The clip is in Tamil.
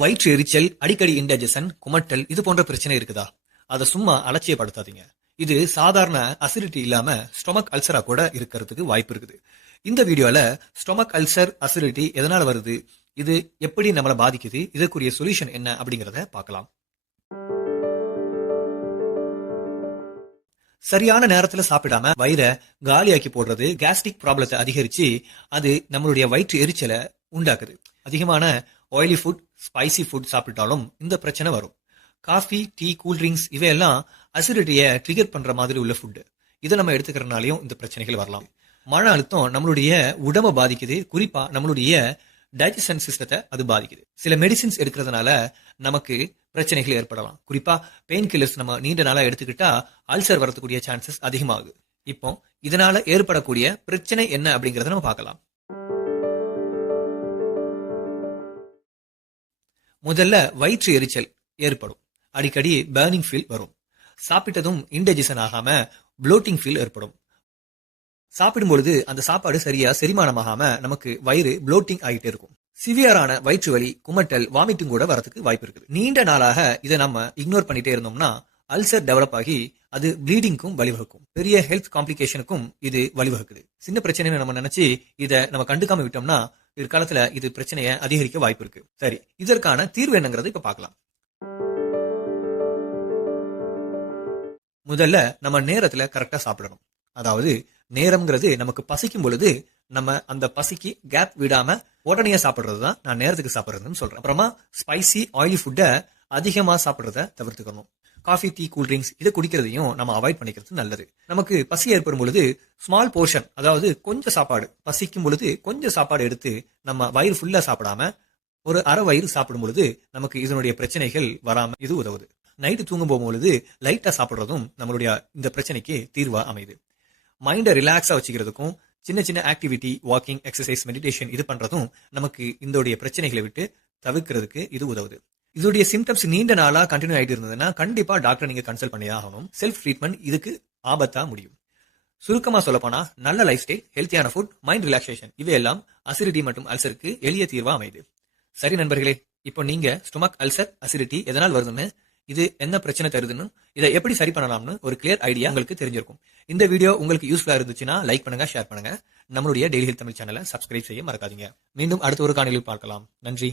வயிற்று எரிச்சல் அடிக்கடி இன்டைஜஷன் குமட்டல் இது போன்ற பிரச்சனை இருக்குதா? அதை சும்மா அலட்சியப்படுத்தாதீங்க. இது சாதாரண அசிடிட்டி இல்லாம ஸ்டொமக் அல்சரா கூட இருக்கிறதுக்கு வாய்ப்பு இருக்குது. இந்த வீடியோல ஸ்டொமக் அல்சர் அசிடிட்டி எதனால வருது? இது எப்படி நம்மளை பாதிக்குது? இதற்குரிய சொல்யூஷன் என்ன அப்படிங்கறத பார்க்கலாம். சரியான நேரத்துல சாப்பிடாம வயிறை காலியாக்கி போடுறது கேஸ்ட்ரிக் ப்ராப்ளத்தை அதிகரிச்சு அது நம்மளுடைய வயிற்று எரிச்சலை உண்டாக்குது. அதிகமான ஆயிலி ஃபுட் ஸ்பைசி ஃபுட் சாப்பிட்டாலும் இந்த பிரச்சனை வரும். காஃபி டீ கூல் ட்ரிங்க்ஸ் இவையெல்லாம் அசிடிட்டியை ட்ரிகர் பண்ற மாதிரி உள்ள ஃபுட்டு இதை நம்ம எடுத்துக்கிறனாலையும் இந்த பிரச்சனைகள் வரலாம். மன அழுத்தம் நம்மளுடைய உடம்ப பாதிக்குது. குறிப்பா நம்மளுடைய டைஜஷன் சிஸ்டத்தை அது பாதிக்குது. சில மெடிசின்ஸ் எடுக்கிறதுனால நமக்கு பிரச்சனைகள் ஏற்படலாம். குறிப்பா பெயின் கில்லர்ஸ் நம்ம நீண்ட நாளா எடுத்துக்கிட்டா அல்சர் வரக்கூடிய சான்சஸ் அதிகமாகுது. இப்போ இதனால ஏற்படக்கூடிய பிரச்சனை என்ன அப்படிங்கறத நம்ம பார்க்கலாம். முதல்ல வயிற்று எரிச்சல் ஏற்படும். அடிக்கடி பேர்னிங் ஃபீல் வரும். சாப்பிட்டதும் இன்டைஜஷன் ஆகாம ப்ளோட்டிங் ஃபீல் ஏற்படும். சாப்பிடும் பொழுது அந்த சாப்பாடு சரியா செரிமானமாகாம நமக்கு வயிறு ப்ளோட்டிங் ஆகிட்டே இருக்கும். சிவியரான வயிற்று வலி குமட்டல் வாமிட்டிங் கூட வரதுக்கு வாய்ப்பு இருக்குது. நீண்ட நாளாக இதை நம்ம இக்னோர் பண்ணிட்டே இருந்தோம்னா அல்சர் டெவலப் ஆகி அது ப்ளீடிங்க்கும் வழிவகுக்கும். பெரிய ஹெல்த் காம்ப்ளிகேஷனுக்கும் இது வழிவகுக்குது. சின்ன பிரச்சனைன்னு நம்ம நினைச்சு இதை நம்ம கண்டுக்காம விட்டோம்னா பிற்காலத்துல இது பிரச்சனையை அதிகரிக்க வாய்ப்பு இருக்கு. சரி இதற்கான தீர்வு என்னங்கிறது இப்ப பார்க்கலாம். முதல்ல நம்ம நேரத்துல கரெக்டா சாப்பிடணும். அதாவது நேரம்ங்கிறது நமக்கு பசிக்கும் பொழுது நம்ம அந்த பசிக்கு கேப் விடாம உடனே சாப்பிடுறது தான் நான் நேரத்துக்கு சாப்பிடுறதுன்னு சொல்றேன். அப்புறமா ஸ்பைசி ஆயிலி ஃபுட்டை அதிகமாக சாப்பிட்றத தவிர்த்துக்கணும். காஃபி டீ கூல் ட்ரிங்க்ஸ் இதை குடிக்கிறதையும் நம்ம அவாய்ட் பண்ணிக்கிறது நல்லது. நமக்கு பசி ஏற்படும் பொழுது ஸ்மால் போர்ஷன் அதாவது கொஞ்சம் சாப்பாடு பசிக்கும் பொழுது கொஞ்சம் சாப்பாடு எடுத்து நம்ம வயிறு ஃபுல்லாக சாப்பிடாம ஒரு அரை வயிறு சாப்பிடும் பொழுது நமக்கு இதனுடைய பிரச்சனைகள் வராமல் இது உதவுது. நைட்டு தூங்கும் போகும்பொழுது லைட்டாக சாப்பிட்றதும் நம்மளுடைய இந்த பிரச்சனைக்கு தீர்வாக அமையுது. மைண்டை ரிலாக்ஸாக வச்சுக்கிறதுக்கும் சின்ன சின்ன ஆக்டிவிட்டி வாக்கிங் எக்ஸசைஸ் மெடிடேஷன் இது பண்ணுறதும் நமக்கு இதோடைய பிரச்சனைகளை விட்டு தவிர்க்கிறதுக்கு இது உதவுது. இதோடைய சிம்டம்ஸ் நீண்ட நாளா கண்டினியூ ஆகிட்டு இருந்ததுன்னா கண்டிப்பா டாக்டர் நீங்க கன்சல்ட் பண்ணி ஆகணும். செல்ஃப் ட்ரீட்மெண்ட் இதுக்கு ஆபத்தா முடியும். சுருக்கமா சொல்ல போனா நல்ல லைஃப் ஸ்டைல் ஹெல்த்தியான ஃபுட் மைண்ட் ரிலாக்ஸேஷன் இவையெல்லாம் அசிடிட்டி மற்றும் அல்சருக்கு எளிய தீர்வா அமையுது. சரி நண்பர்களே இப்போ நீங்க ஸ்டொமக் அல்சர் அசிடிட்டி எதனால் வருதுன்னு இது என்ன பிரச்சனை தருதுன்னு இதை எப்படி சரி பண்ணலாம்னு ஒரு கிளியர் ஐடியா உங்களுக்கு தெரிஞ்சிருக்கும். இந்த வீடியோ உங்களுக்கு யூஸ்ஃபுல்லா இருந்துச்சுன்னா லைக் பண்ணுங்க ஷேர் பண்ணுங்க. நம்மளுடைய டெய்லி ஹெல்த் தமிழ் சேனலை சப்ஸ்கிரைப் செய்ய மறக்காதீங்க. மீண்டும் அடுத்த ஒரு காணொலியில் பார்க்கலாம். நன்றி.